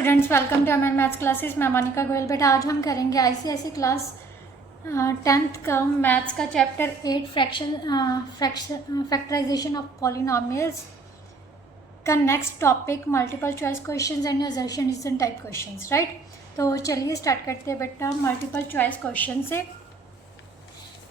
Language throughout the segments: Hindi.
Students welcome to MN maths classes. मैं मोनिका गोयल। बेटा आज हम करेंगे आईसीआईसी क्लास 10th का मैथ्स का चैप्टर 8 फैक्टराइजेशन ऑफ पॉलिनोमियल्स का next topic multiple choice questions and assertion type questions, right. तो चलिए स्टार्ट करते हैं बेटा मल्टीपल चॉइस क्वेश्चन से।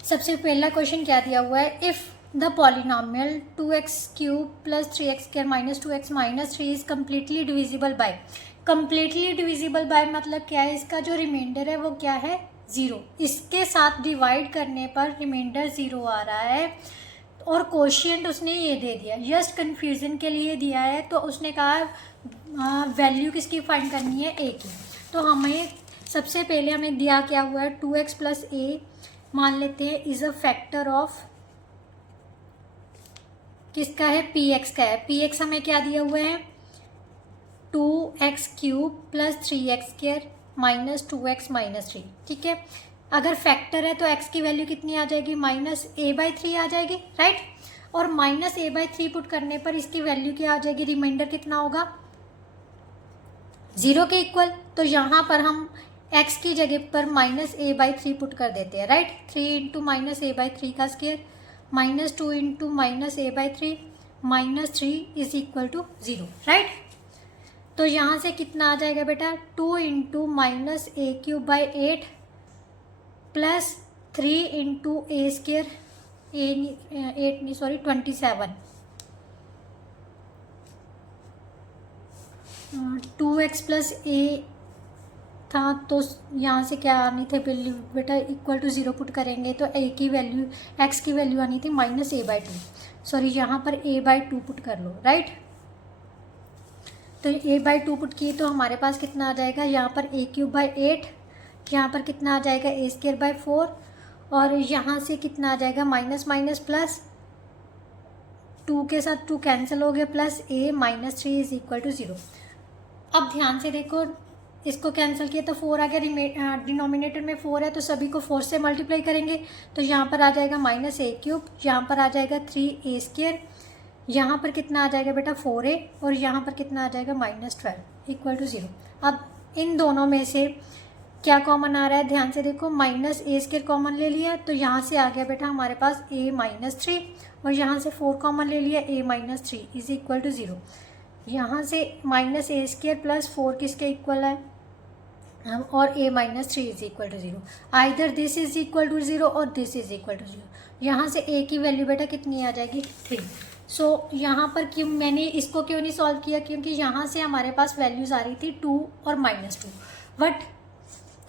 सबसे पहला क्वेश्चन क्या दिया हुआ है, if the polynomial 2x³ + 3x² - 2x - 3 is completely divisible by. Completely divisible by मतलब क्या है, इसका जो रिमाइंडर है वो क्या है, 0। इसके साथ डिवाइड करने पर रिमाइंडर 0 आ रहा है और कोशिएंट उसने ये दे दिया, जस्ट कन्फ्यूज़न के लिए दिया है। तो उसने कहा वैल्यू किसकी फाइंड करनी है, a की। तो हमें सबसे पहले हमें दिया क्या हुआ है, 2x + a मान लेते हैं इज़ अ फैक्टर ऑफ किसका है, px का है। px हमें क्या दिया हुआ है, 2x³ + 3x² - 2x - 3, ठीक है। अगर फैक्टर है तो x की वैल्यू कितनी आ जाएगी, -a/3 आ जाएगी, राइट। और -a/3 पुट करने पर इसकी वैल्यू क्या आ जाएगी, रिमाइंडर कितना होगा, 0 के इक्वल। तो यहाँ पर हम x की जगह पर -a/3 पुट कर देते हैं, राइट। 3 × -a/3 का स्क्वायर -2 × -a/3 -3 = 0, राइट। तो यहाँ से कितना आ जाएगा बेटा, 2 × -a³/8 + 3 × a², 27। 2x + a था तो यहाँ से क्या आनी थी बेटा, = 0 पुट करेंगे तो a की वैल्यू, x की वैल्यू आनी थी -a/2। सॉरी, यहाँ पर a/2 पुट कर लो, राइट। तो a/2 पुट किए तो हमारे पास कितना आ जाएगा, यहाँ पर a³/8, यहाँ पर कितना आ जाएगा a²/4, और यहाँ से कितना आ जाएगा -, 2 के साथ 2 कैंसिल हो गया, प्लस a - 3 = 0। अब ध्यान से देखो, इसको कैंसिल किया तो 4 आ गया, डिनोमिनेटर में 4 है तो सभी को 4 से मल्टीप्लाई करेंगे तो यहाँ पर आ जाएगा -a³, यहाँ पर आ जाएगा 3a², यहाँ पर कितना आ जाएगा बेटा 4a, और यहाँ पर कितना आ जाएगा -12 = 0। अब इन दोनों में से क्या कॉमन आ रहा है, ध्यान से देखो, -a² कॉमन ले लिया तो यहाँ से आ गया बेटा हमारे पास a - 3, और यहाँ से 4 कॉमन ले लिया, a - 3 = 0। यहाँ से -a² + 4 किसके इक्वल है, और a - 3 = 0। Either this is equal to 0 और दिस इज इक्वल टू 0। यहाँ से a की वैल्यू बेटा कितनी आ जाएगी, 3। सो यहाँ पर क्यों मैंने इसको क्यों नहीं सॉल्व किया, क्योंकि यहाँ से हमारे पास वैल्यूज़ आ रही थी 2 और -2, बट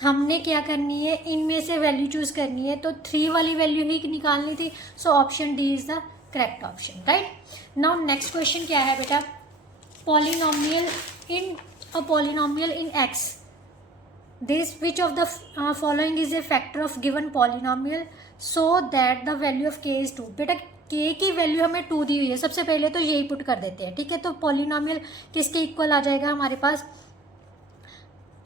हमने क्या करनी है, इनमें से वैल्यू चूज़ करनी है तो 3 वाली वैल्यू ही निकालनी थी। सो option D is the correct option, right. Now next question क्या है बेटा, polynomial in x, this which of the following is a factor of given polynomial so that the value of k is 2। बेटा k की वैल्यू हमें 2 दी हुई है, सबसे पहले तो यही पुट कर देते हैं, ठीक है। तो पॉलिनोमियल किसके इक्वल आ जाएगा हमारे पास,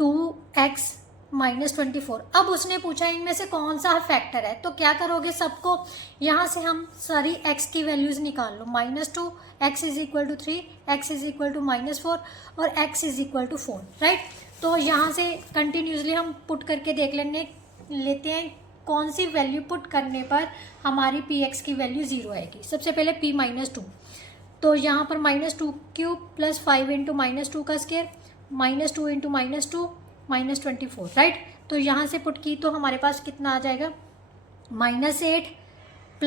2x - 24। अब उसने पूछा इनमें से कौन सा फैक्टर है, तो क्या करोगे, सबको यहाँ से हम सारी x की वैल्यूज़ निकाल लो, -2, x = 3, x = -4 और x = 4, राइट। तो यहाँ से कंटिन्यूसली हम पुट करके देख लेते हैं कौन सी वैल्यू पुट करने पर हमारी px की वैल्यू 0 आएगी। सबसे पहले p - 2, तो यहाँ पर -2³ + 5 × -2 का स्क्वायर -2 × -2 -24, राइट। तो यहाँ से पुट की तो हमारे पास कितना आ जाएगा, -8 +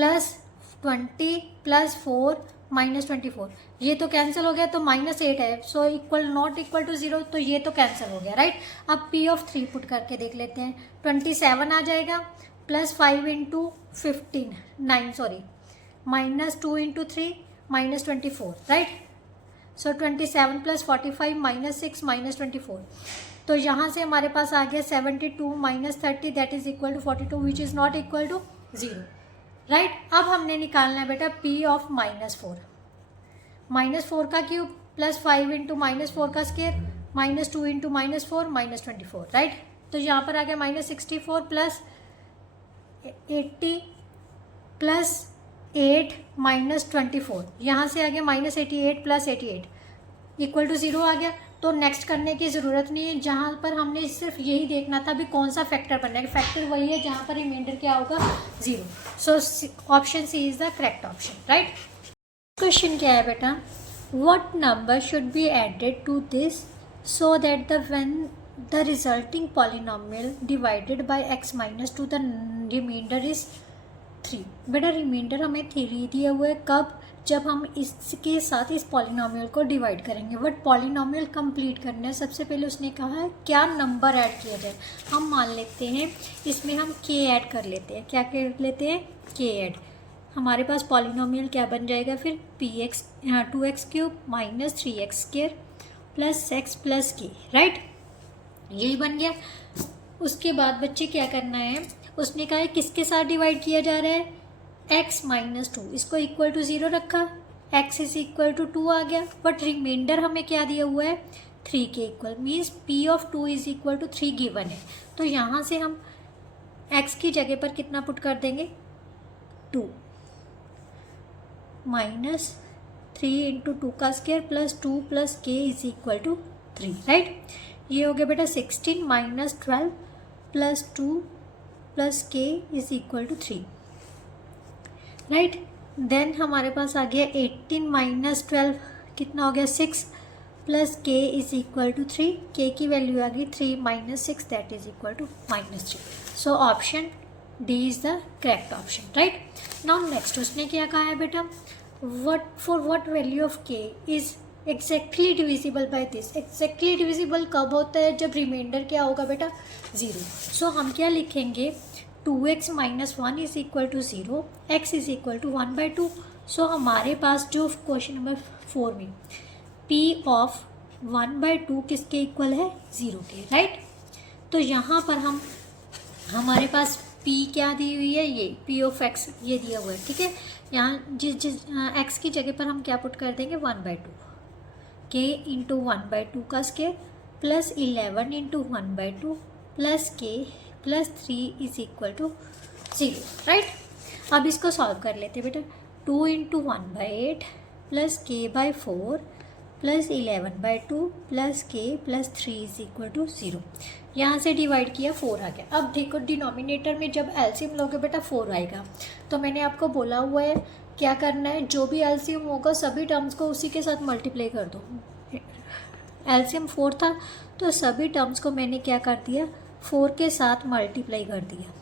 20 + 4 -24। ये तो कैंसिल हो गया तो -8 है, सो नॉट इक्वल टू 0, तो ये तो कैंसिल हो गया, राइट। अब p(3) पुट करके देख लेते हैं, 27 आ जाएगा, +5 × 15 9 सॉरी -2 × 3 -24, राइट। सो 27 + 45 -6 -24। तो यहाँ से हमारे पास आ गया 72 - 30 that is equal to 42 which is not equal to 0, right. अब हमने निकालना है बेटा p of -4, -4 का क्यूब +5 × -4 का स्क्वायर -2 × -4 -24, राइट। तो यहाँ पर आ गया -64 + 80 + 8 -24, यहाँ से आ गया -88 + 88 = 0 आ गया। तो नेक्स्ट करने की ज़रूरत नहीं है, जहाँ पर हमने सिर्फ यही देखना था अभी कौन सा फैक्टर बनना है। फैक्टर वही है जहाँ पर रिमाइंडर क्या होगा, 0। So option C is the correct option, right. Question क्या है बेटा, what number should be added to this so that the when the resulting polynomial divided by x minus two the reminder is 3। बेटा रिमाइंडर हमें 3 दिया हुआ है, कब, जब हम इसके साथ इस पॉलिनोमियल को डिवाइड करेंगे। बट पॉलिनोमियल कंप्लीट करने सबसे पहले उसने कहा है क्या नंबर ऐड किया जाए। हम मान लेते हैं इसमें हम k ऐड कर लेते हैं। क्या कर लेते हैं, k ऐड। हमारे पास पॉलिनोमियल क्या बन जाएगा फिर, px 2x³ minus 3x² plus x plus k, right, यही बन गया। उसके बाद बच्चे क्या करना है, उसने कहा है किसके साथ डिवाइड किया जा रहा है, x माइनस 2, इसको इक्वल टू 0 रखा, x इज इक्वल टू 2 आ गया। बट रिमाइंडर हमें क्या दिया हुआ है, 3 के equal, means p of 2 is equal to 3 given है। तो यहाँ से हम x की जगह पर कितना पुट कर देंगे, 2 माइनस 3 इंटू 2 का square plus 2 plus k is equal to 3, right. ये हो गया बेटा 16 minus 12 plus 2 plus k is equal to 3, right. Then हमारे पास आ गया 18 माइनस 12 कितना हो गया 6 plus k is equal to 3, k की वैल्यू आ गई 3 minus 6 that is equal to -3। So option D is the correct option, right. Now next उसने क्या कहा है बेटा, what value of k is exactly divisible by this। exactly divisible कब होता है, जब रिमाइंडर क्या होगा बेटा, 0। सो हम क्या लिखेंगे, 2x minus 1 is equal to 0, x is equal to 1/2। So हमारे पास जो क्वेश्चन नंबर 4 में p ऑफ 1/2 किसके इक्वल है, 0 के, राइट। तो यहाँ पर हम हमारे पास p क्या दी हुई है, ये p ऑफ x ये दिया हुआ है, ठीक है। यहाँ जिस x की जगह पर हम क्या पुट कर देंगे, 1/2, k इंटू 1/2 का square plus 11 into 1/2 plus k plus 3 is equal to 0, right. अब इसको सॉल्व कर लेते बेटा, 2 into 1/8 plus k/4 plus 11/2 plus k plus 3 is equal to 0। यहाँ से डिवाइड किया 4 आ गया। अब देखो डिनोमिनेटर में जब एलसीएम लोगे बेटा 4 आएगा। तो मैंने आपको बोला हुआ है क्या करना है, जो भी एलसीएम होगा सभी टर्म्स को उसी के साथ मल्टीप्लाई कर दो। एलसीएम 4 था तो सभी टर्म्स को मैंने क्या कर दिया, 4 के साथ मल्टीप्लाई कर दिया,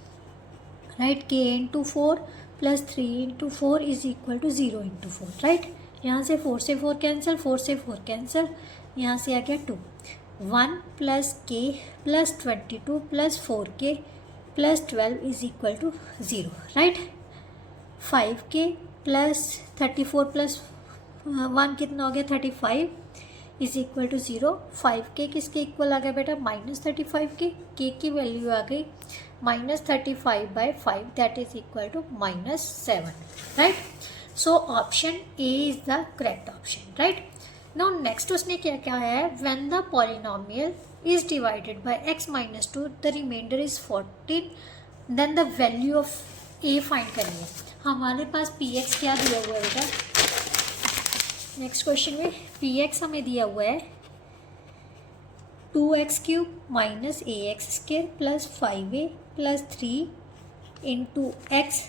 right. k into 4 plus 3 into 4 is equal to 0 into 4, right. यहाँ से 4 से 4 कैंसिल, 4 से 4 कैंसिल, यहाँ से आ गया 2, 1 plus k plus 22 plus 4k plus 12 is equal to 0, right. 5k plus 34 plus 1 कितना हो गया, 35 इज इक्वल टू 0। 5k किसके इक्वल आ गया बेटा, -35 k की वैल्यू आ गई -35/5 that is equal to -7, right. So option A is the correct option, right. Now next उसने क्या कहा है, when the polynomial is divided by x minus 2 the reminder is 14 then the value of a find करनी है। हमारे पास px क्या दिया हुआ है बेटा, नेक्स्ट क्वेश्चन में px हमें दिया हुआ है 2x³ minus ax² plus 5a plus 3 into x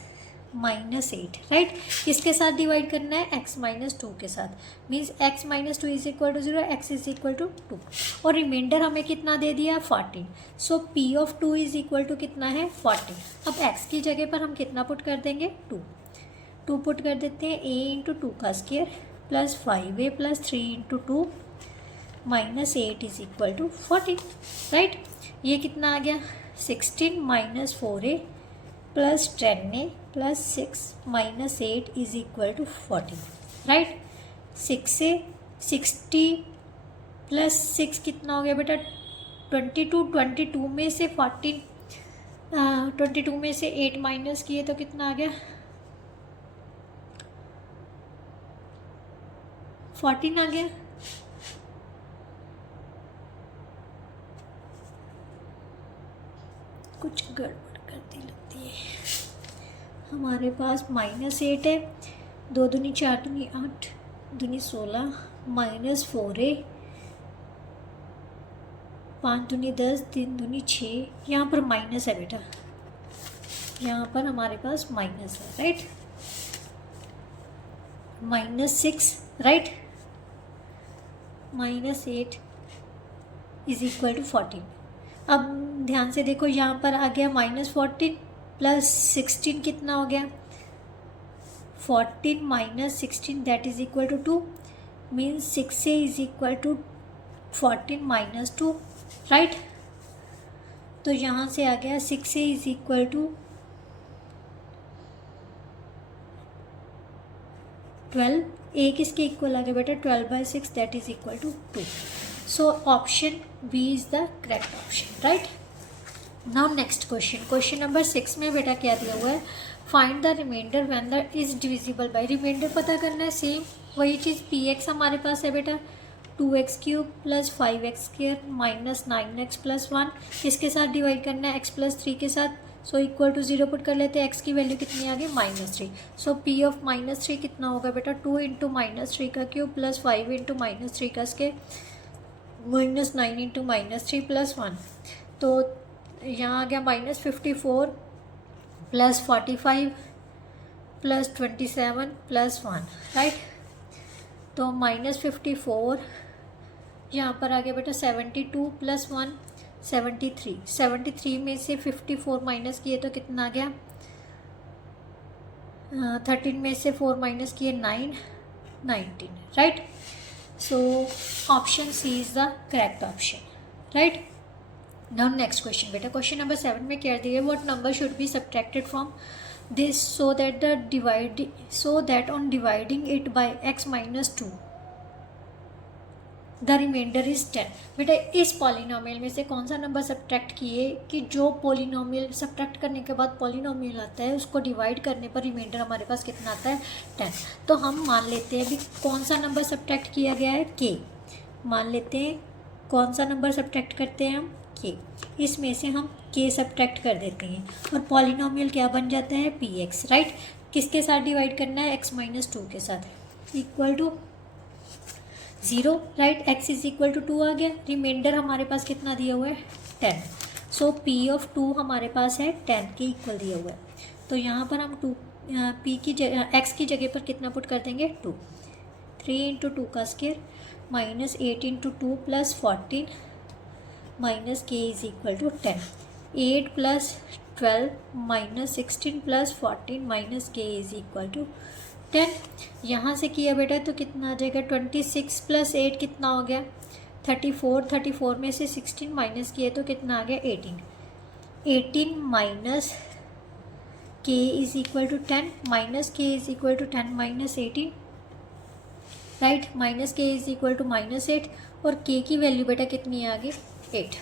minus 8, right. किसके साथ डिवाइड करना है, x माइनस 2 के साथ, means x minus 2 is equal to 0, x is equal to 2 और रिमाइंडर हमें कितना दे दिया, 14। So p of 2 is equal to कितना है, 14। अब x की जगह पर हम कितना पुट कर देंगे, 2 पुट कर देते हैं, a इंटू 2 का square plus 5a plus 3 into 2 minus 8 is equal to 14, right. ये कितना आ गया, 16 minus 4a plus 10a plus 6 minus 8 is equal to 14, right. 6 से 60 प्लस 6 कितना हो गया बेटा, 22 में से 14 22 में से 8 माइनस किए तो कितना आ गया, 14 आ गया। कुछ गड़बड़ करती लगती है। हमारे पास -8 है, 2 दूनी 4 दूनी 8 दूनी 16 -4a 5 दूनी 10, 3 दूनी 6, यहाँ पर माइनस है बेटा, यहाँ पर हमारे पास माइनस है, right, -6, right, -8 is equal to 14। अब ध्यान से देखो, यहाँ पर आ गया -14 प्लस 16 कितना हो गया, 14 minus 16 that is equal to 2, means 6a is equal to 14 minus 2, right. तो यहाँ से आ गया 6a is equal to 12, a किसके इक्वल आ गया बेटा, 12/6 that is equal to 2। So option B is the correct option, right. Now next question number 6 में बेटा क्या दिया हुआ है, find the reminder when the is divisible by, reminder पता करना है, सेम वही चीज़, px हमारे पास है बेटा 2x³ plus 5x² minus 9x plus 1, किसके साथ डिवाइड करना है, x प्लस 3 के साथ, सो इक्वल टू 0 पुट कर लेते हैं, x की वैल्यू कितनी आ गई -3, सो p ऑफ -3 कितना होगा बेटा, 2 इंटू -3 का क्यूब प्लस 5 इंटू -3 का स्क्वायर माइनस 9 इंटू -3 प्लस 1, तो यहाँ आ गया -54 प्लस 45 प्लस 27 प्लस 1, राइट। तो -54 यहाँ पर आ गया बेटा 72 प्लस 1 73 में से 54 माइनस किए तो कितना आ गया, 13 में से 4 माइनस किए 9, 19, right. So option C is the correct option, right. Now next question बेटा, क्वेश्चन नंबर 7 में क्या दिया है, what number should be subtracted from this so that on dividing it by x minus 2 the reminder is 10। बेटा इस पॉलिनोमियल में से कौन सा नंबर सब्ट्रैक्ट किए कि जो पॉलिनोमियल सब्ट्रैक्ट करने के बाद पॉलिनोमियल आता है उसको डिवाइड करने पर रिमाइंडर हमारे पास कितना आता है, 10। तो हम मान लेते हैं अभी कौन सा नंबर सब्ट्रैक्ट किया गया है, k, मान लेते हैं कौन सा नंबर सब्ट्रैक्ट करते हैं हम, k, इसमें से हम k सब्ट्रैक्ट कर देते हैं और पॉलिनोमियल क्या बन जाता है, px, राइट। किसके साथ डिवाइड करना है, x माइनस 2 के साथ, equal to 0, right, x is equal to 2 आ गया, रिमाइंडर हमारे पास कितना दिया हुआ है, 10, सो p ऑफ 2 हमारे पास है 10 के इक्वल दिया हुआ है, तो यहाँ पर हम p की x की जगह पर कितना पुट कर देंगे, 2, 3 इंटू 2 का square minus 8 into 2 plus 14 minus k is equal to 10, 8 plus 12 minus 16 plus 14 minus k is equal to 10। यहाँ से किया बेटा तो कितना आ जाएगा, 26 प्लस 8 कितना हो गया, 34 में से 16 माइनस किए तो कितना आ गया, 18 minus k is equal to 10, minus k is equal to 10 minus 18, right, minus k is equal to -8 और k की वैल्यू बेटा कितनी आ गई, 8।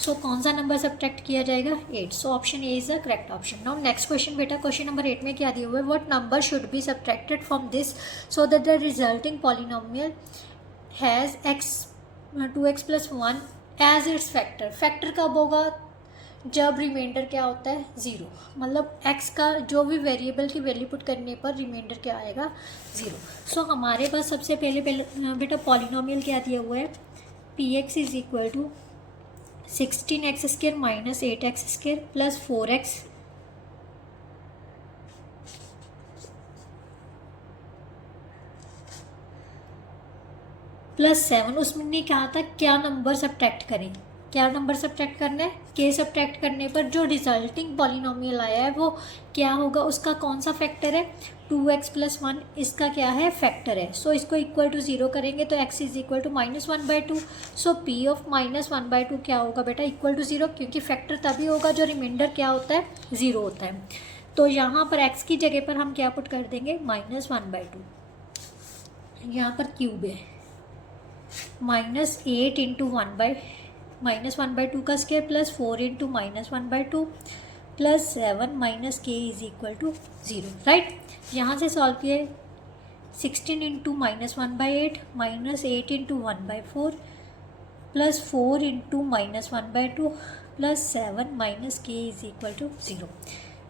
सो कौन सा नंबर सब्ट्रैक्ट किया जाएगा, 8। So option A is the correct option. Now next question बेटा, क्वेश्चन नंबर 8 में क्या दिया हुआ है, what number should be subtracted from this so that the resulting polynomial has 2x plus 1 as its factor. Factor कब होगा, जब रिमाइंडर क्या होता है, 0, मतलब x का जो भी वेरिएबल की वैल्यू पुट करने पर रिमाइंडर क्या आएगा, 0। सो हमारे पास सबसे पहले बेटा पॉलिनोमियल क्या दिया हुआ है, px is equal to 16x² minus 8x² plus 4x plus 7। उसमें कहा था क्या नंबर सब्ट्रैक्ट करें, क्या नंबर सब्ट्रैक्ट करना है, k सब्ट्रैक्ट करने पर जो रिजल्टिंग पॉलिनोमियल आया है वो क्या होगा, उसका कौन सा फैक्टर है, 2x प्लस 1, इसका क्या है, फैक्टर है। सो इसको इक्वल टू 0 करेंगे तो x is equal to -1/2, so p of -1/2 क्या होगा बेटा, इक्वल टू 0, क्योंकि फैक्टर तभी होगा जो रिमाइंडर क्या होता है, 0 होता है। तो यहाँ पर x की जगह पर हम क्या पुट कर देंगे, -1/2, यहाँ पर क्यूब है, -8 इंटू -1/2 का square plus 4 into -1/2 plus 7 minus k is equal to 0, right. यहाँ से सॉल्व किए 16 into -1/8 minus 8 into 1/4 plus 4 into -1/2 plus 7 minus k is equal to 0।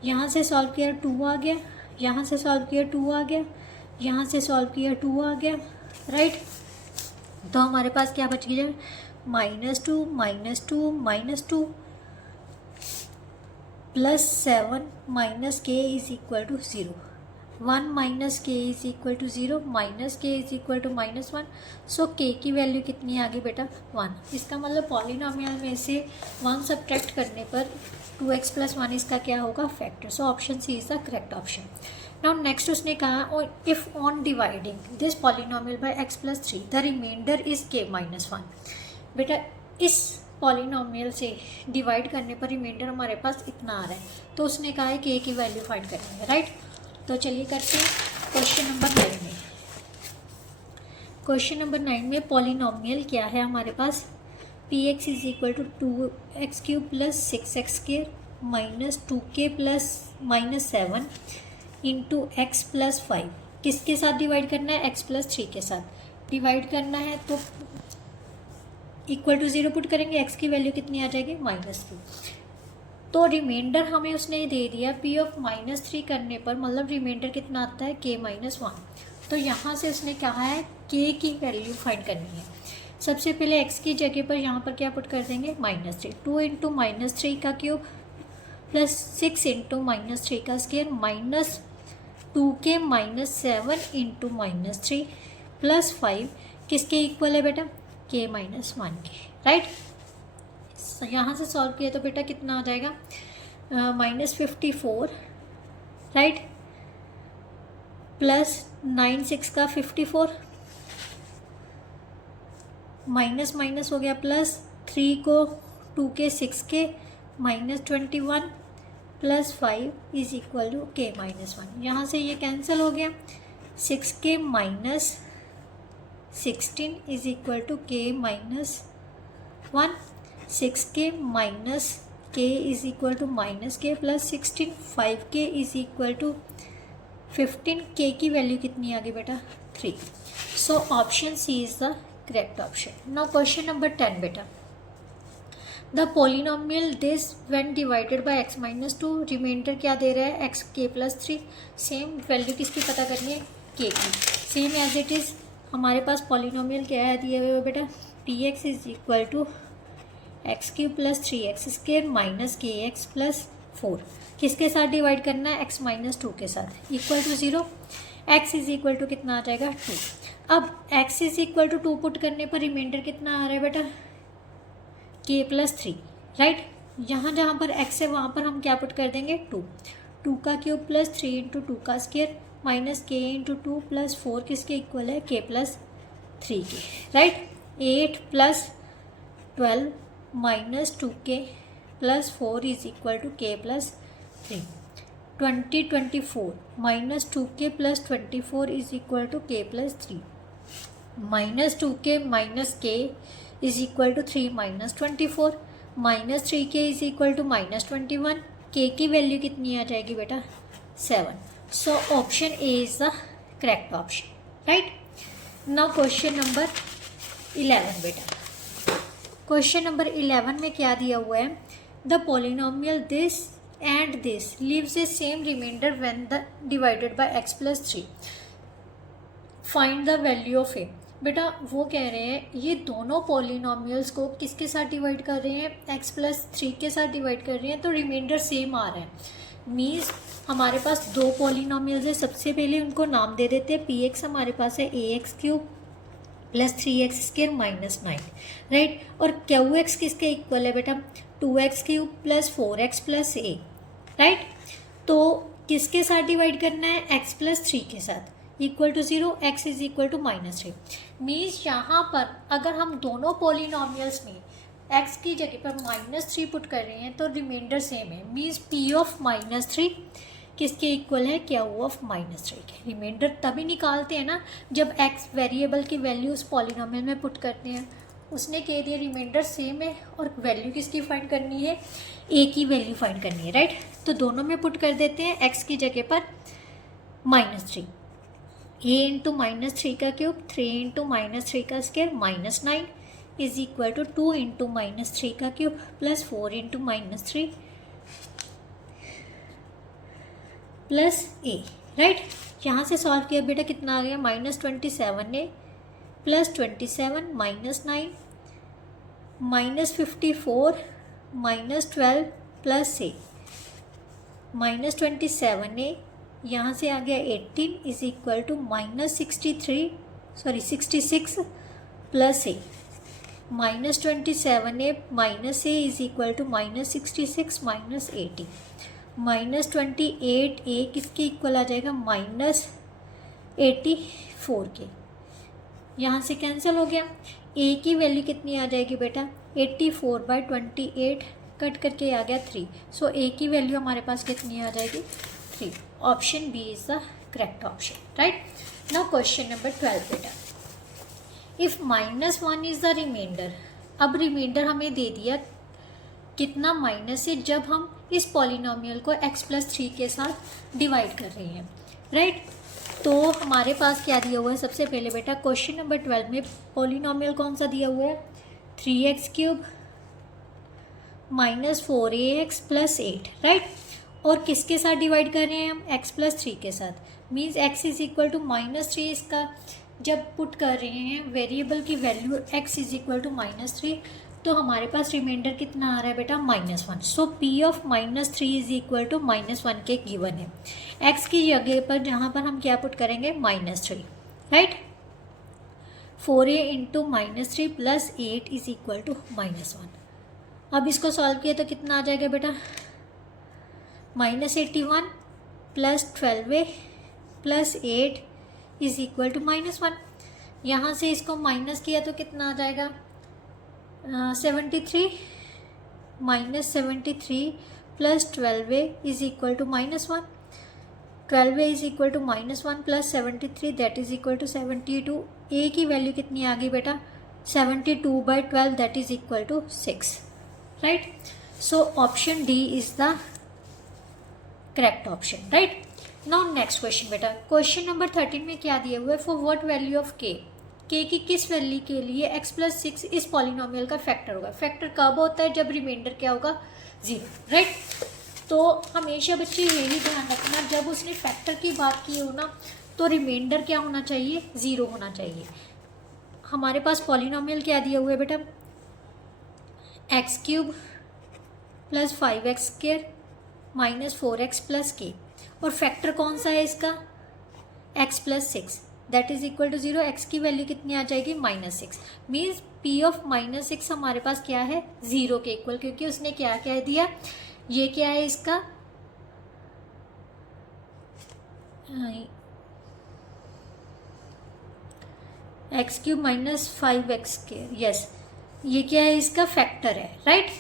यहाँ से सॉल्व किया 2 आ गया, यहाँ से सॉल्व किया 2 आ गया, यहाँ से सॉल्व किया 2 आ गया, राइट। तो हमारे पास क्या बच गया, -2 प्लस 7 माइनस के इज इक्वल टू 0, 1 माइनस के इज इक्वल टू 0, माइनस के इज इक्वल टू -1। सो के की वैल्यू कितनी आ गई बेटा 1। इसका मतलब पॉलिनोमियल में से 1 सब्ट्रैक्ट करने पर 2x + 1 इसका क्या होगा factor. So option C is the correct option. Now next उसने कहा if on dividing this polynomial by x + 3 the remainder is k - 1। बेटा इस पॉलिनोमियल से डिवाइड करने पर रिमाइंडर हमारे पास इतना आ रहा है, तो उसने कहा है k की वैल्यू फाइंड करनी है, राइट। तो चलिए करते हैं क्वेश्चन नंबर 9 में। क्वेश्चन नंबर 9 में पॉलिनोमियल क्या है हमारे पास, px is equal to 2x³ + 6x² -2k + -7 into x + 5। किसके साथ डिवाइड करना है, x + 3 के साथ डिवाइड करना है। तो इक्वल टू 0 पुट करेंगे, x की वैल्यू कितनी आ जाएगी -2। तो रिमाइंडर हमें उसने दे दिया p ऑफ -3 करने पर, मतलब रिमाइंडर कितना आता है k - 1। तो यहाँ से उसने कहा है k की वैल्यू फाइंड करनी है। सबसे पहले x की जगह पर यहाँ पर क्या पुट कर देंगे -3, 2 इंटू -3 का क्यूब प्लस 6 इंटू -3 का स्क्वायर -2k -7 इंटू -3 प्लस 5 किसके इक्वल है बेटा k - 1 के, राइट। यहाँ से सॉल्व किया तो बेटा कितना आ जाएगा -54, राइट, प्लस 9 6 का 54 माइनस माइनस हो गया, प्लस 3 को 2 के 6 के -21 plus 5 is equal to k - 1। यहाँ से ये कैंसिल हो गया, 6k - 16 is equal to k - 1, 6k minus k is equal to -k plus 16, 5k is equal to 15। k की वैल्यू कितनी आ गई बेटा 3। So option C is the correct option. Now question number 10 बेटा, the polynomial this when divided by x - 2 remainder क्या दे रहा है x k + 3। सेम वैल्यू किसकी पता करनी है k की, सेम एज इट इज़। हमारे पास पॉलिनोमियल क्या है दिए हुए बेटा, px is equal to x³ + 3x² minus kx + 4। किसके साथ डिवाइड करना है x - 2 के साथ, equal to 0। x is equal to कितना आ जाएगा 2। अब x is equal to 2 put करने पर रिमाइंडर कितना आ रहा है बेटा k + 3, राइट। यहाँ जहाँ पर x है वहाँ पर हम क्या पुट कर देंगे 2, 2 का क्यूब प्लस 3 इंटू 2 का square minus k into 2 plus 4 किसके इक्वल है k + 3 के, right. 8 + 12 minus 2k plus 4 is equal to k + 3। 24 minus 2k plus 24 is equal to k + 3 minus 2k minus k is equal to 3 minus 24 minus 3k is equal to -21। k की वैल्यू कितनी आ जाएगी बेटा 7। So option A is the correct option, right. Now question number 11 बेटा, क्वेश्चन नंबर 11 में क्या दिया हुआ है, the polynomial this and this leaves a same remainder when the divided by x + 3 find the value of a. बेटा वो कह रहे हैं ये दोनों पॉलिनोमियल्स को किसके साथ डिवाइड कर रहे हैं x + 3 के साथ डिवाइड कर रहे हैं, तो रिमाइंडर सेम आ रहा है। मीन्स हमारे पास दो पॉलिनोमियल्स है, सबसे पहले उनको नाम दे देते हैं। px हमारे पास है ax³ + 3x² - 9, राइट। और qx किसके इक्वल है बेटा 2x³ + 4x + a, राइट। तो किसके साथ डिवाइड करना है x + 3 के साथ, equal to 0, x is equal to -3। Means यहाँ पर अगर हम दोनों पॉलिनोमियल्स में x की जगह पर -3 पुट कर रहे हैं तो रिमाइंडर सेम है। मीन्स p ऑफ -3 किसके इक्वल है q ऑफ -3 के। रिमाइंडर तभी निकालते हैं ना जब x वेरिएबल की वैल्यू उस पॉलिनोमियल में पुट करते हैं। उसने कह दिया रिमाइंडर सेम है और वैल्यू किसकी फाइंड करनी है a की वैल्यू फाइंड करनी है, राइट। तो दोनों में पुट कर देते हैं x की जगह पर -3, a इंटू -3 का क्यूब 3 इंटू -3 का square -9 is equal to 2 into -3 का cube plus 4 into -3 plus a, right. यहाँ से सॉल्व किया बेटा कितना आ गया -27 ने प्लस 27 -9 -54 -12 प्लस ए -27a, यहाँ से आ गया 18 is equal to -66 plus a -27a minus a is equal to -66 -80 -28a किसके इक्वल आ जाएगा -84 के। यहाँ से कैंसिल हो गया। ए की वैल्यू कितनी आ जाएगी बेटा 84/28 कट करके आ गया 3। सो ए की वैल्यू हमारे पास कितनी आ जाएगी 3। Option B is the correct option, right. Now question number 12 बेटा, इफ -1 इज द रिमाइंडर। अब रिमाइंडर हमें दे दिया कितना माइनस है जब हम इस पॉलिनोमियल को x+3 के साथ डिवाइड कर रहे हैं, राइट। तो हमारे पास क्या दिया हुआ है सबसे पहले बेटा क्वेश्चन नंबर 12 में पॉलिनोमियल कौन सा दिया हुआ है 3x³ -4ax + 8, राइट। और किसके साथ डिवाइड कर रहे हैं हम x+3 के साथ, means x is equal to -3। इसका जब पुट कर रहे हैं वेरिएबल की value x is equal to -3 तो हमारे पास रिमाइंडर कितना आ रहा है बेटा -1। So p of -3 is equal to -1 के गिवन है। x की जगह पर जहाँ पर हम क्या पुट करेंगे -3, right. 4a into -3 plus 8 is equal to -1। अब इसको सॉल्व किया तो कितना आ जाएगा बेटा -81 plus 12a plus 8 is equal to -1। यहाँ से इसको माइनस किया तो कितना आ जाएगा 73 -73 plus 12a is equal to -1। 12a is equal to -1 plus 73 that is equal to 72। a की वैल्यू कितनी आ गई बेटा 72/12 that is equal to 6, right. So option D is the correct option, right. Now next question बेटा, क्वेश्चन नंबर 13 में क्या दिया हुआ है for what value of k की किस वैल्यू के लिए x+6 इस पॉलिनोमियल का फैक्टर होगा। फैक्टर कब होता है जब रिमाइंडर क्या होगा 0, राइट। तो हमेशा बच्चे यही ध्यान रखना जब उसने फैक्टर की बात की हो ना तो रिमाइंडर क्या होना चाहिए 0 होना चाहिए। हमारे पास पॉलिनोमियल क्या दिया हुआ है बेटा x³ + 5x² -4x + k और फैक्टर कौन सा है इसका x+6 that is equal to 0। x की वैल्यू कितनी आ जाएगी -6, मीन्स p ऑफ -6 हमारे पास क्या है 0 के इक्वल, क्योंकि उसने क्या कह दिया ये क्या है इसका x³ -5x², यस ये क्या है इसका फैक्टर है, राइट।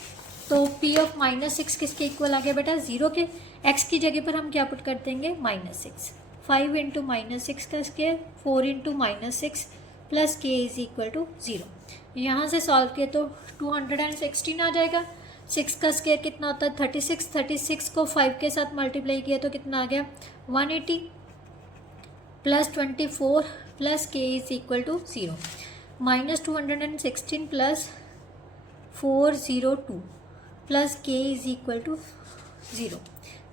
तो p ऑफ -6 किसके इक्वल आ गया बेटा 0 के। x की जगह पर हम क्या पुट कर देंगे -6। 5 इंटू -6 का square 4 into -6 plus k is equal to 0। यहाँ से सॉल्व किए तो 216 आ जाएगा। 6 का स्क्वायर कितना होता है 36। 36 को 5 के साथ मल्टीप्लाई किया तो कितना आ गया 180 plus 24 plus k is equal to 0। -216 plus 402 plus k is equal to 0।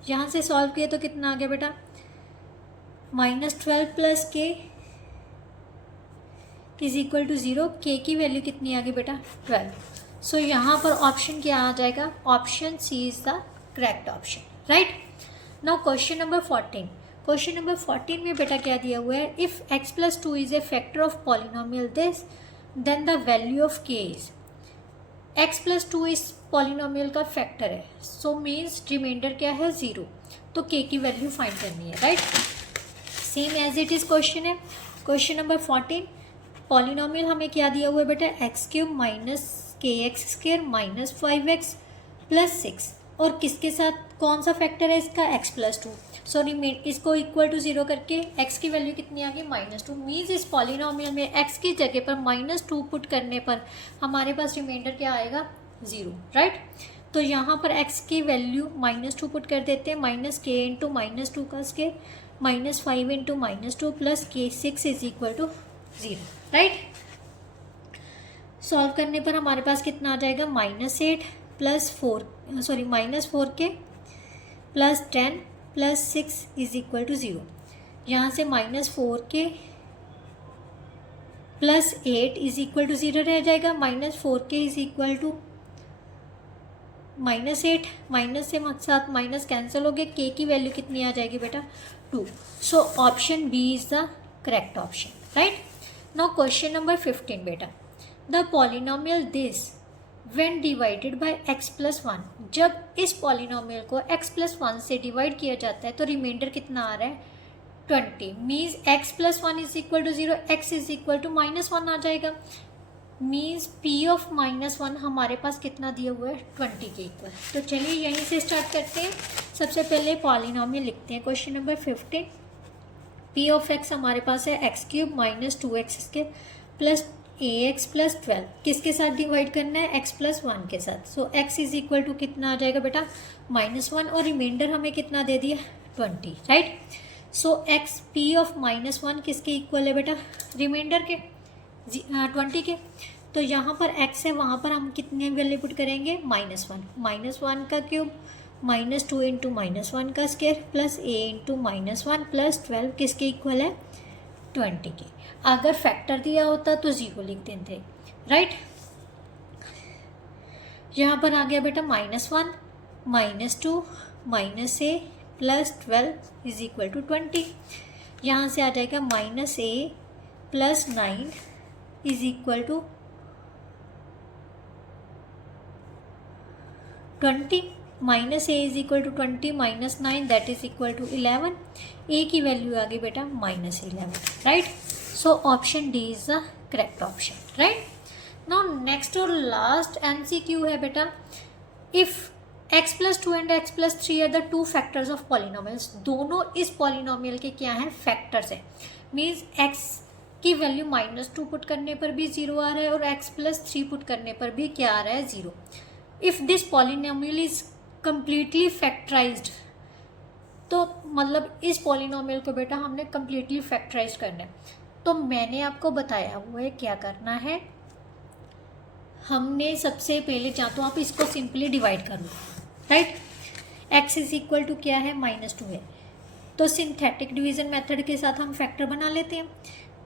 यहाँ से सॉल्व किया तो कितना आ गया बेटा -12 plus k is equal to 0। k की वैल्यू कितनी आ गई बेटा 12। सो यहाँ पर ऑप्शन क्या आ जाएगा option C is the correct option, right. Now question number 14। Question number 14 में बेटा क्या दिया हुआ है if x+2 is a factor of polynomial this then the value of k is x+2 इस पॉलिनोमियल का फैक्टर है। सो मीन्स रिमाइंडर क्या है 0, तो k की वैल्यू फाइंड करनी है, right. Same as it is question है। क्वेश्चन नंबर 14 पॉलिनोमियल हमें क्या दिया हुआ है बेटा x³ -kx² -5x + 6 और किसके साथ कौन सा फैक्टर है इसका x+2। सॉरी इसको इक्वल टू 0 करके x की वैल्यू कितनी आ गई -2। मीन्स इस पॉलिनोमियल में x की जगह पर -2 पुट करने पर हमारे पास रिमाइंडर क्या आएगा 0, राइट। तो यहाँ पर x की वैल्यू -2 पुट कर देते हैं -k इंटू -2 का square -5 into -2 plus k 6 is equal to 0, right. Solve करने पर हमारे पास कितना आ जाएगा -8 plus 4 sorry -4k plus 10 plus 6 is equal to 0। यहाँ से -4k plus 8 is equal to 0 रह जाएगा, minus 4k is equal to -8, minus से साथ माइनस कैंसिल हो गया, k की वैल्यू कितनी आ जाएगी बेटा 2। So option B is the correct option, right. Now question number 15 बेटा, the polynomial this when divided by x plus 1, जब इस पॉलिनोमियल को x प्लस 1 से डिवाइड किया जाता है तो रिमाइंडर कितना आ रहा है 20, means x plus 1 is equal to 0, x is equal to -1 आ जाएगा, मीन्स p ऑफ -1 हमारे पास कितना दिया हुआ है 20 के इक्वल। तो चलिए यहीं से स्टार्ट करते हैं। सबसे पहले पॉलिनोमियल लिखते हैं। Question number 15, p of x हमारे पास है x³ minus 2x² plus ax plus 12, किसके साथ डिवाइड करना है x प्लस 1 के साथ। सो x इज इक्वल टू कितना आ जाएगा बेटा -1 और रिमाइंडर हमें कितना दे दिया 20, right. So x p of -1 किसके इक्वल है बेटा रिमाइंडर के 20 के। तो यहाँ पर x है, वहाँ पर हम कितने वैल्यू पुट करेंगे -1 का क्यूब -2 इंटू -1 का square plus a into -1 plus 12 किसके इक्वल है 20 के। अगर फैक्टर दिया होता तो 0 लिख देते, राइट। यहाँ पर आ गया बेटा -1 -2 -a plus 12 is equal to 20। यहाँ से आ जाएगा -a plus 9 is equal to 20, minus a is equal to 20 minus 9 that is equal to 11, a की वैल्यू आ गई बेटा -11, राइट। So option D is the correct option, right. Now next और लास्ट MCQ है बेटा, if x plus 2 and x plus 3 are the two factors of polynomials, दोनों इस पॉलिनोमियल के क्या हैं फैक्टर्स है, मीन्स x की वैल्यू -2 पुट करने पर भी 0 आ रहा है और x प्लस 3 पुट करने पर भी क्या आ रहा है 0। If this polynomial is completely factorised, तो मतलब इस पॉलिनोमियल को बेटा हमने कम्प्लीटली फैक्टराइज करना है। तो मैंने आपको बताया हुआ है क्या करना है, हमने सबसे पहले चाहे तो आप इसको सिंपली डिवाइड कर लो, right. x is equal to क्या है -2 है, तो सिंथेटिक डिवीजन मेथड के साथ हम फैक्टर बना लेते हैं।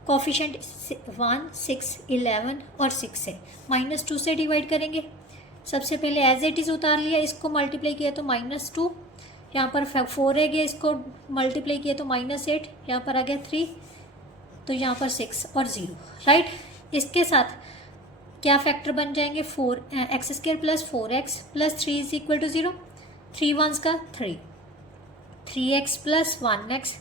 कोफिशिएंट 1, 6, 11 और 6 है, -2 से डिवाइड करेंगे। सबसे पहले एज इट इज़ उतार लिया, इसको मल्टीप्लाई किया तो -2, यहाँ पर 4 रह गया, इसको मल्टीप्लाई किया तो -8, यहाँ पर आ गया 3, तो यहाँ पर 6 और 0, राइट। इसके साथ क्या फैक्टर बन जाएंगे 4x² plus 4x plus 3 is equal to 0, 3 1s का 3, 3x प्लस 1x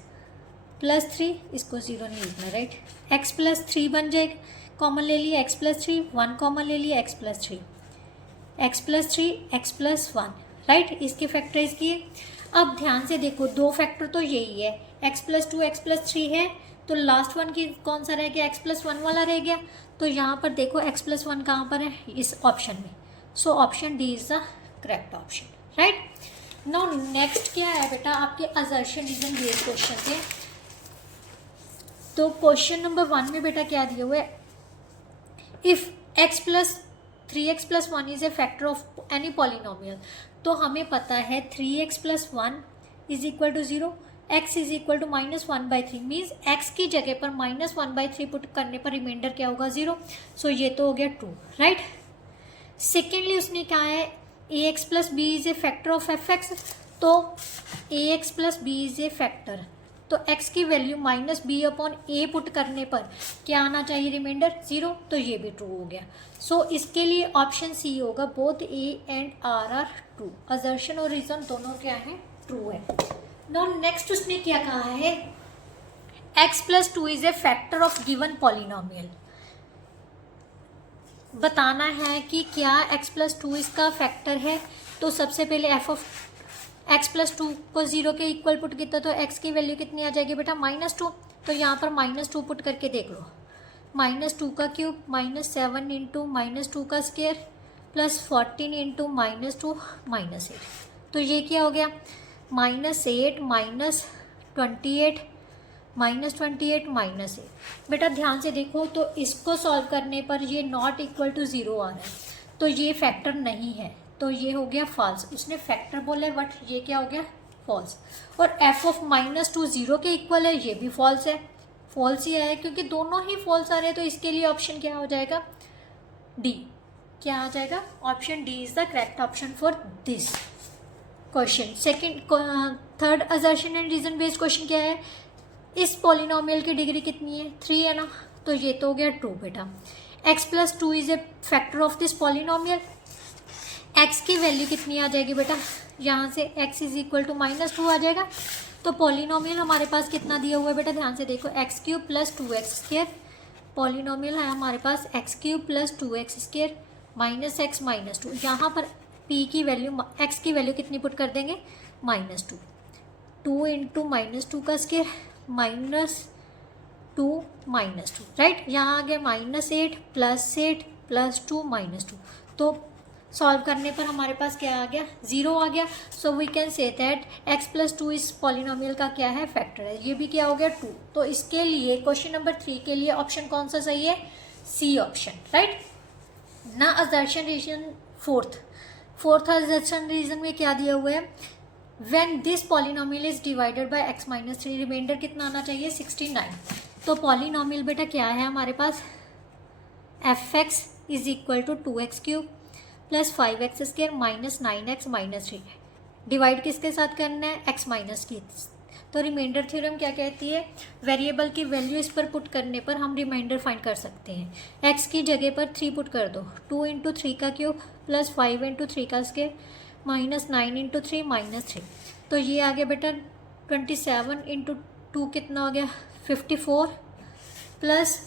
प्लस 3, इसको 0 नहीं लिखना, राइट। x प्लस 3 बन जाएगा, कॉमन ले लिया x प्लस 3, 1 कॉमन ले लिया x plus 3, x plus 3 x plus 1, right. इसके फैक्टराइज किए। अब ध्यान से देखो, दो फैक्टर तो यही है, x प्लस 2 x प्लस 3 है, तो लास्ट वन की कौन सा रह गया x प्लस 1 वाला रह गया। तो यहाँ पर देखो x प्लस 1 कहाँ पर है इस ऑप्शन में। सो option D is the correct option, right. Now next क्या है बेटा, आपके असर्शन रीजन बेस्ड क्वेश्चन थे। तो क्वेश्चन नंबर 1 में बेटा क्या दिया हुआ है, if x plus 3x plus 1 is a factor of any polynomial. तो हमें पता है 3x plus 1 is equal to 0, x is equal to -1/3, means x की जगह पर -1/3 पुट करने पर रिमाइंडर क्या होगा 0। सो ये तो हो गया 2, राइट। सेकेंडली उसने कहा है ax plus b is a factor of fx, तो ax plus b is a factor, तो x की वैल्यू -b/a पुट करने पर क्या आना चाहिए रिमाइंडर 0, तो ये भी ट्रू हो गया। सो इसके लिए ऑप्शन सी होगा, both a and r are true, assertion और रीजन दोनों क्या है ट्रू है। नाउ नेक्स्ट उसने क्या कहा है, x plus 2 is a factor of given polynomial. बताना है कि क्या x प्लस 2 इसका फैक्टर है। तो सबसे पहले f ऑफ x प्लस 2 को 0 के इक्वल पुट किया तो x की वैल्यू कितनी आ जाएगी बेटा -2। तो यहाँ पर -2 पुट करके देख लो, -2 का क्यूब -7 इंटू -2 का स्क्वायर प्लस 14 इंटू -2 -8, तो ये क्या हो गया -8 -28 -8 बेटा ध्यान से देखो, तो इसको सॉल्व करने पर ये नॉट इक्वल टू 0 आ रहा है, तो ये फैक्टर नहीं है, तो ये हो गया फॉल्स। उसने फैक्टर बोला है बट ये क्या हो गया फॉल्स। और f ऑफ -2 0 के इक्वल है, ये भी फॉल्स है। फॉल्स ही आया, क्योंकि दोनों ही फॉल्स आ रहे हैं, तो इसके लिए ऑप्शन क्या हो जाएगा, डी। क्या आ जाएगा, option D is the correct option for this question. Second, third assertion and reason based question क्या है, इस पॉलिनोमियल की डिग्री कितनी है, 3 है ना, तो ये तो हो गया ट्रू बेटा। x+2 is a factor of this polynomial, x की वैल्यू कितनी आ जाएगी बेटा, यहाँ से x इज इक्वल टू -2 आ जाएगा। तो पॉलिनोमियल हमारे पास कितना दिया हुआ है बेटा, ध्यान से देखो, x³ + 2x²। पॉलिनोमियल है हमारे पास x³ + 2x² -x -2। यहाँ पर p की वैल्यू, x की वैल्यू कितनी पुट कर देंगे, -2। 2 × -2 का स्क्वायर -2 -2, राइट। यहाँ आ गया -8 + 8 + 2 -2। तो सॉल्व करने पर हमारे पास क्या आ गया, 0 आ गया। So we can say that x+2 इस पॉलिनोमियल का क्या है, फैक्टर है। ये भी क्या हो गया, 2। तो इसके लिए क्वेश्चन नंबर 3 के लिए ऑप्शन कौन सा सही है, सी ऑप्शन, राइट ना। Assertion reason fourth assertion reason में क्या दिया हुआ है, when this polynomial is divided by x - 3, remainder कितना आना चाहिए, 69। तो पॉलिनोमियल बेटा क्या है हमारे पास, f(x) is equal to 2x³ + 5x² -9x -3। Divide किसके साथ करना है, x माइनस की। तो रिमाइंडर थ्योरम क्या कहती है, वेरिएबल की वैल्यू इस पर पुट करने पर हम रिमाइंडर फाइंड कर सकते हैं। x की जगह पर 3 पुट कर दो, 2 × 3 का क्यूब + 5 × 3 का स्क्वायर -9 × 3 -3। तो ये आ गया बेटा 27 × 2 कितना हो गया, 54 +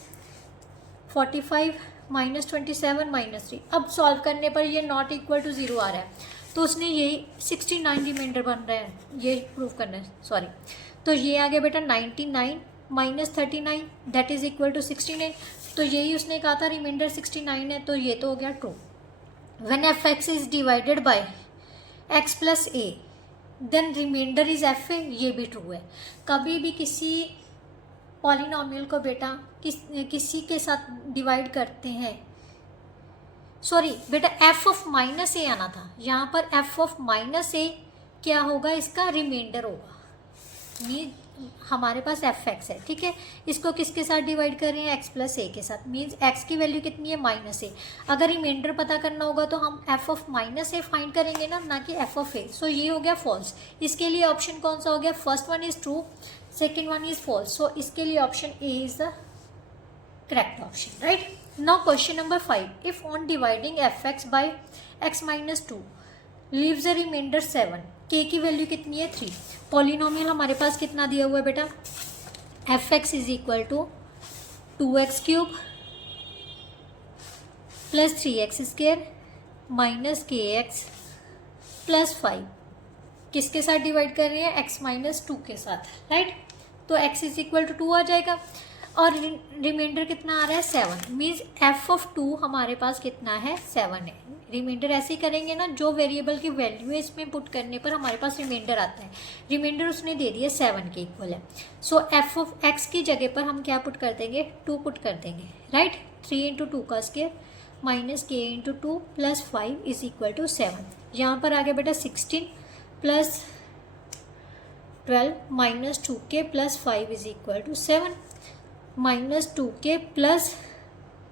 45 -27 -3। अब सॉल्व करने पर ये नॉट इक्वल टू 0 आ रहा है, तो उसने यही 69 रिमाइंडर बन रहा है, ये प्रूव करना है, सॉरी। तो ये आ गया बेटा 99 - 39 दैट इज इक्वल टू 69। तो यही उसने कहा था रिमाइंडर 69 है, तो ये तो हो गया true. When f(x) is divided by x + a then remainder is fa, ये भी ट्रू है। कभी भी किसी पॉलिनोमियल को बेटा किसी के साथ डिवाइड करते हैं, सॉरी बेटा f(-a) आना था, यहाँ पर f(-a) क्या होगा, इसका रिमाइंडर होगा। मीन हमारे पास f(x) है, ठीक है, इसको किसके साथ डिवाइड कर रहे हैं, x + a के साथ। मीन्स x की वैल्यू कितनी है, -a। अगर रिमाइंडर पता करना होगा तो हम f(-a) फाइंड करेंगे ना कि f(a). सो ये हो गया फॉल्स। इसके लिए ऑप्शन कौन सा हो गया, first one is true, second one is false. So इसके लिए option A is the correct option, right. Now question number 5, if on dividing f(x) by x - 2 leaves a remainder 7, k की वैल्यू कितनी है, 3। पॉलिनोमियल हमारे पास कितना दिया हुआ है बेटा, f(x) is equal to 2x³ + 3x² -kx + 5। किसके साथ डिवाइड कर रहे हैं, x - 2 के साथ, राइट। तो x इज इक्वल टू 2 आ जाएगा, और रिमाइंडर कितना आ रहा है, 7। मीन्स f(2) हमारे पास कितना है, 7 है। रिमाइंडर ऐसे ही करेंगे ना, जो वेरिएबल की वैल्यू है इसमें पुट करने पर हमारे पास रिमाइंडर आता है। रिमाइंडर उसने दे दिया 7 के इक्वल है। सो f(x) की जगह पर हम क्या पुट कर देंगे, 2 पुट कर देंगे, राइट। 3 × 2 का स्क्वायर -k × 2 + 5 इज इक्वल टू 7। यहाँ पर आ गया बेटा 16 + 12 -2k + 5 is equal to 7। -2k +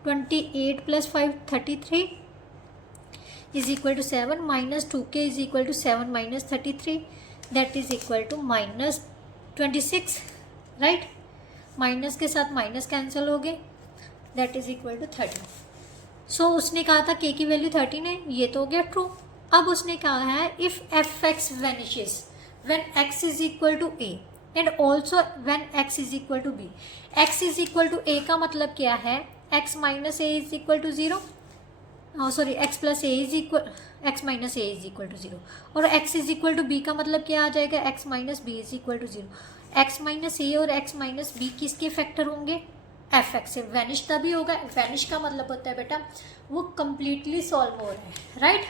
28 + 5 33 is equal to 7। -2k is equal to 7 - 33 that is equal to -26, right. Minus के साथ माइनस कैंसिल हो गए, that is equal to 13। So उसने कहा था k की वैल्यू 13 है, ये तो हो गया ट्रू। अब उसने कहा है if f(x) vanishes when x is equal to a and also when x is equal to b। x is equal to a का मतलब क्या है, x - a is equal to 0, sorry x + a is equal, x - a is equal to 0, और x is equal to b का मतलब क्या आ जाएगा, x - b is equal to 0। x - a और x - b किसके फैक्टर होंगे, f(x) से। वैनिश तभी होगा, वैनिश का मतलब होता है बेटा वो कंप्लीटली सॉल्व हो रहा है, right.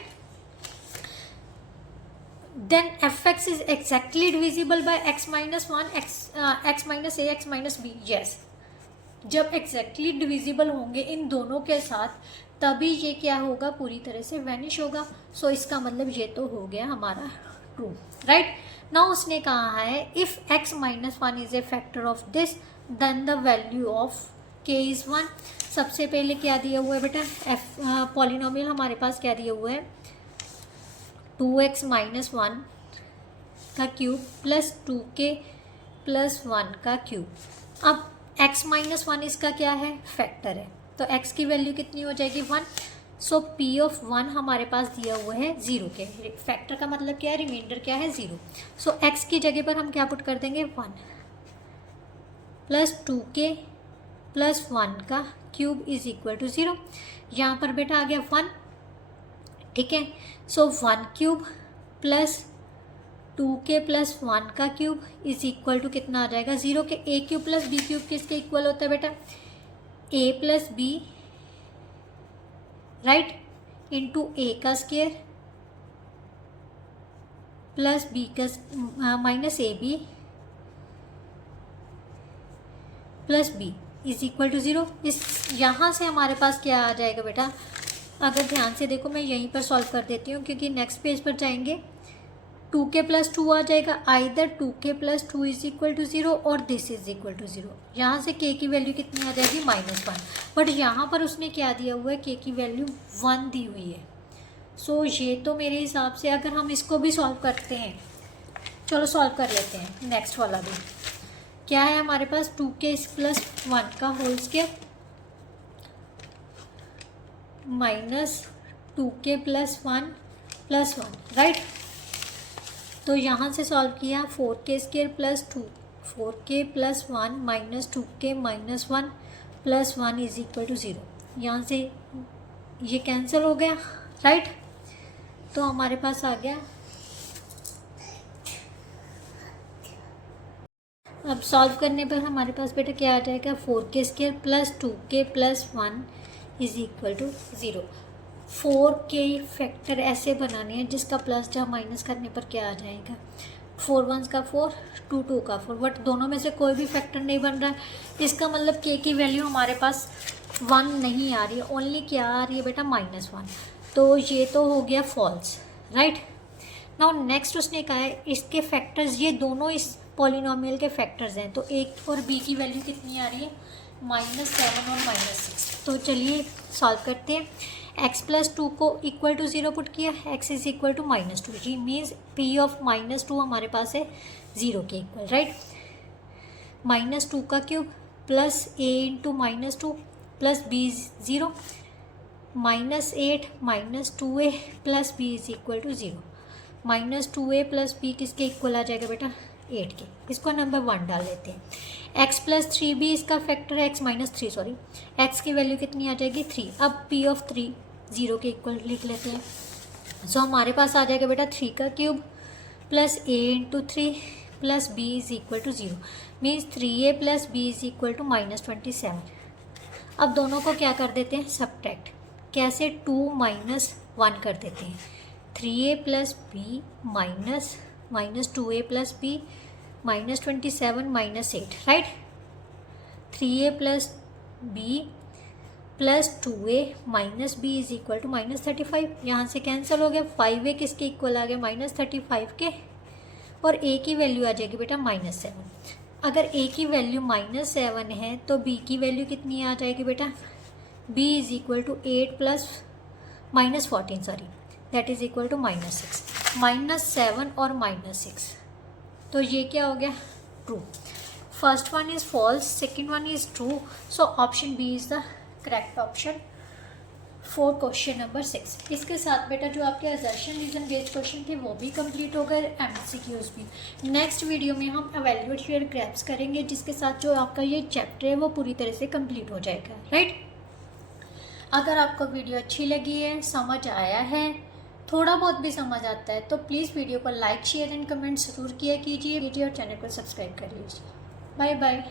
then f(x) is exactly divisible by x - 1, x - a, x - b। yes, जब exactly divisible होंगे इन दोनों के साथ तभी ये क्या होगा, पूरी तरह से वैनिश होगा। सो इसका मतलब ये तो हो गया हमारा ट्रू, राइट। नाउ उसने कहा है if x - 1 is a factor of this then the value of k is 1। सबसे पहले क्या दिया हुआ है बेटा, एफ पॉलिनोमियल हमारे पास क्या दिया हुआ है, 2x माइनस 1 का क्यूब प्लस 2k प्लस 1 का क्यूब। अब x माइनस 1 इसका क्या है, फैक्टर है, तो x की वैल्यू कितनी हो जाएगी, 1। सो p ऑफ 1 हमारे पास दिया हुआ है 0 के, फैक्टर का मतलब क्या है, रिमाइंडर क्या है, 0। सो x की जगह पर हम क्या पुट कर देंगे, 1 प्लस 2k प्लस 1 का क्यूब इज इक्वल टू 0। यहाँ पर बेटा आ गया 1, ठीक है। सो 1 क्यूब प्लस 2k प्लस 1 का क्यूब इज इक्वल टू कितना आ जाएगा, 0 के। a cube plus b cube किसके इक्वल होता है बेटा, a plus b, right, into a का स्क्वायर प्लस b का minus a b plus b is equal to 0। इस यहाँ से हमारे पास क्या आ जाएगा बेटा, अगर ध्यान से देखो, मैं यहीं पर सॉल्व कर देती हूँ क्योंकि नेक्स्ट पेज पर जाएंगे। 2k प्लस 2 आ जाएगा, either 2k plus 2 is equal to 0 और दिस इज इक्वल टू 0। यहाँ से k की वैल्यू कितनी आ जाएगी, -1। बट यहाँ पर उसने क्या दिया हुआ है, k की वैल्यू 1 दी हुई है। सो ये तो मेरे हिसाब से अगर हम इसको भी सॉल्व करते हैं, चलो सॉल्व कर लेते हैं नेक्स्ट वाला भी। क्या है हमारे पास, 2k प्लस 1 का whole square minus 2k plus 1 plus 1, right. तो यहाँ से सॉल्व किया, 4k square plus 2, 4k plus 1 minus 2k minus 1 plus 1 is equal to 0। यहाँ से ये कैंसिल हो गया, राइट। तो हमारे पास आ गया, अब सॉल्व करने पर हमारे पास बेटा क्या आ जाएगा, 4k square plus 2k plus 1 is equal to 0। 4k factor ऐसे बनाने हैं जिसका प्लस जहाँ माइनस करने पर क्या आ जाएगा, 4 1 का 4, 2 2 का 4, बट दोनों में से कोई भी फैक्टर नहीं बन रहा है। इसका मतलब k की वैल्यू हमारे पास 1 नहीं आ रही है, ओनली क्या आ रही है बेटा, -1। तो ये तो हो गया फॉल्स, राइट। नाउ नेक्स्ट उसने कहा है इसके फैक्टर्स, ये दोनों इस पॉलिनोमियल के फैक्टर्स हैं, तो a और b की वैल्यू कितनी आ रही है, -7 और -6। तो चलिए सॉल्व करते हैं। x प्लस 2 को इक्वल टू 0 पुट किया, x इज इक्वल टू -2, ये मीन्स p ऑफ -2 हमारे पास है 0 के इक्वल, राइट। -2 का cube plus a into -2 plus b 0, -8 -2a plus b is equal to 0। -2a plus b किसके इक्वल आ जाएगा बेटा, 8 के। इसको नंबर 1 डाल लेते हैं। x प्लस 3b इसका फैक्टर है, x माइनस 3 सॉरी, x की वैल्यू कितनी आ जाएगी, 3। अब p ऑफ 3 0 के इक्वल लिख लेते हैं। सो हमारे पास आ जाएगा बेटा 3 का cube plus a into 3 plus b is equal to 0, means 3a plus b is equal to -27। अब दोनों को क्या कर देते हैं, सब्ट्रैक्ट। कैसे, 2 माइनस 1 कर देते हैं, 3a plus b minus -2a plus b -27 -8, right. 3a plus b plus 2a minus b is equal to -35। यहाँ से कैंसिल हो गया, 5a किसके इक्वल आ गया, -35 के, और a की वैल्यू आ जाएगी बेटा -7। अगर a की वैल्यू -7 है तो b की वैल्यू कितनी आ जाएगी बेटा, b is equal to 8 plus -14 sorry, that is equal to -6, -7 और -6। तो ये क्या हो गया, true. First one is false, second one is true, so option B is the correct option for question number 6। इसके साथ बेटा जो आपके असर्शन रीजन बेस्ड क्वेश्चन थे वो भी कंप्लीट हो गए, MCQs भी। नेक्स्ट वीडियो में हम एवेल्यूएट योर ग्रैप्स करेंगे, जिसके साथ जो आपका ये चैप्टर है वो पूरी तरह से कंप्लीट हो जाएगा, राइट। अगर आपको वीडियो अच्छी लगी है, समझ आया है, थोड़ा बहुत भी समझ आता है, तो प्लीज़ वीडियो को लाइक शेयर एंड कमेंट ज़रूर किया कीजिए और चैनल को सब्सक्राइब कर लीजिए। Bye bye.